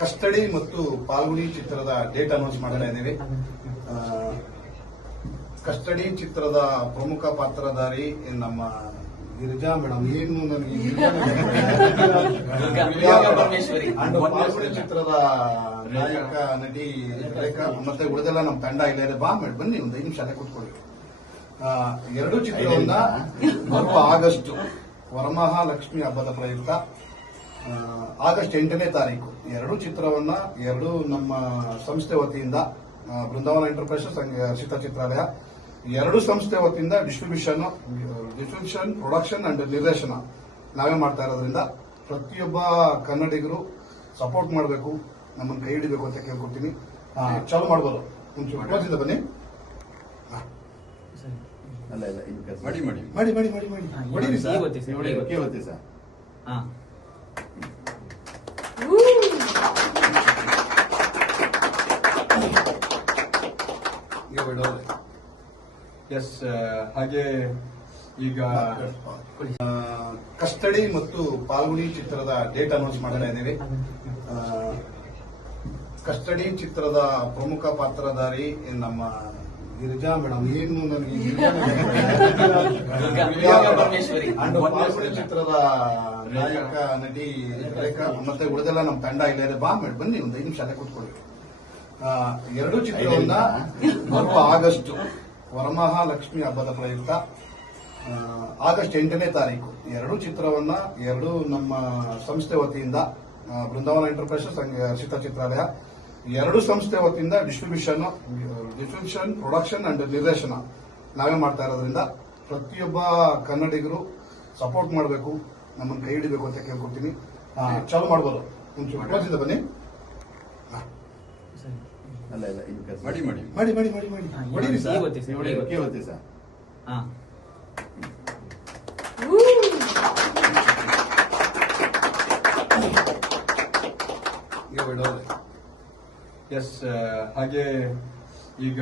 Custody ಮತ್ತು ಪಾಲ್ಗುಣಿ ಚಿತ್ರದ date announce ಮಾಡ್ತಾ ಇದ್ದೀವಿ. ಕಸ್ಟಡಿ ಚಿತ್ರದ ಪ್ರಮುಖ ಪಾತ್ರಧಾರಿ ನಮ್ಮ ಗಿರಿಜಾ ಮೇಡಮ್. ಏನು ನನಗೆ ಪಾಲ್ಗುಣಿ ಚಿತ್ರದ ನಾಯಕ ನಟಿ ರೇಖಾ ಮತ್ತೆ ಉಳಿದೆಲ್ಲ ನಮ್ಮ ತಂಡ ಇಲ್ಲ ಇದೆ. ಬನ್ನಿ ಒಂದು 5 ನಿಮಿಷ ಅಲ್ಲೇ ಕೂತ್ಕೊಳ್ಳಿ. ಎರಡು ಚಿತ್ರವನ್ನ ಬರುವ ಆಗಸ್ಟ್ ವರಮಹಾಲಕ್ಷ್ಮಿ ಹಬ್ಬದ ಪ್ರಯುಕ್ತ ಆಗಸ್ಟ್ 8ನೇ ತಾರೀಕು ಎರಡು ಚಿತ್ರವನ್ನ ನಮ್ಮ ಸಂಸ್ಥೆ ವತಿಯಿಂದ ಬೃಂದಾವನ ಎಂಟರ್ಪ್ರೈಸಸ್ ಹರ್ಷಿತಾ ಚಿತ್ರಾಲಯ ಎರಡು ಸಂಸ್ಥೆ ವತಿಯಿಂದ ಡಿಸ್ಟ್ರಿಬ್ಯೂಷನ್ ಪ್ರೊಡಕ್ಷನ್ ಅಂಡ್ ನಿರ್ದೇಶನ ನಾವೇ ಮಾಡ್ತಾ ಇರೋದ್ರಿಂದ ಪ್ರತಿಯೊಬ್ಬ ಕನ್ನಡಿಗರು ಸಪೋರ್ಟ್ ಮಾಡಬೇಕು, ನಮ್ಮನ್ನು ಕೈ ಹಿಡಿಬೇಕು ಅಂತ ಕೇಳ್ಕೊಡ್ತೀನಿ. ಚಾಲು ಮಾಡ್ಬೋದು. ಒಂಚೂರು ಬನ್ನಿ. ಮಾಡಿ ಹೊಡೀರಿ ಸರ್. ಎಸ್, ಹಾಗೆ ಈಗ ಕಸ್ಟಡಿ ಮತ್ತು ಪಾಲ್ಗುಣಿ ಚಿತ್ರದ ಡೇಟ್ ಅನೌನ್ಸ್ ಮಾಡ್ತಾ ಇದ್ದೀವಿ. ಕಸ್ಟಡಿ ಚಿತ್ರದ ಪ್ರಮುಖ ಪಾತ್ರಧಾರಿ ನಮ್ಮ ಗಿರಿಜಾ ಮೇಡಮ್. ಏನು ನನಗೆ ಪಾಲ್ಗುಣಿ ಚಿತ್ರದ ನಾಯಕ ನಟಿ ರೇಖಾ ಮತ್ತೆ ಉಳಿದೆಲ್ಲ ನಮ್ಮ ತಂಡ ಇಲ್ಲ ಇದೆ. ಬನ್ನಿ ಒಂದು 5 ನಿಮಿಷ ಅಲ್ಲೇ ಕೂತ್ಕೊಳ್ಳಿ. ಎರಡು ಚಿತ್ರವನ್ನ ಬರುವ ಆಗಸ್ಟ್ ವರಮಹಾಲಕ್ಷ್ಮಿ ಹಬ್ಬದ ಪ್ರಯುಕ್ತ ಆಗಸ್ಟ್ 8ನೇ ತಾರೀಕು ಎರಡು ಚಿತ್ರವನ್ನ ನಮ್ಮ ಸಂಸ್ಥೆ ವತಿಯಿಂದ ಬೃಂದಾವನ ಎಂಟರ್ಪ್ರೈಸಸ್ ಹರ್ಷಿತಾ ಚಿತ್ರಾಲಯ ಎರಡು ಸಂಸ್ಥೆ ವತಿಯಿಂದ ಡಿಸ್ಟ್ರಿಬ್ಯೂಷನ್ ಪ್ರೊಡಕ್ಷನ್ ಅಂಡ್ ನಿರ್ದೇಶನ ನಾವೇ ಮಾಡ್ತಾ ಇರೋದ್ರಿಂದ ಪ್ರತಿಯೊಬ್ಬ ಕನ್ನಡಿಗರು ಸಪೋರ್ಟ್ ಮಾಡಬೇಕು, ನಮ್ಮನ್ನು ಕೈ ಹಿಡಿಬೇಕು ಅಂತ ಕೇಳ್ಕೊಡ್ತೀನಿ. ಚಾಲು ಮಾಡ್ಬೋದು. ಒಂಚೂರು ಬನ್ನಿ. ಮಾಡಿ ಹೊಡೀರಿ ಸರ್. ಎಸ್, ಹಾಗೆ ಈಗ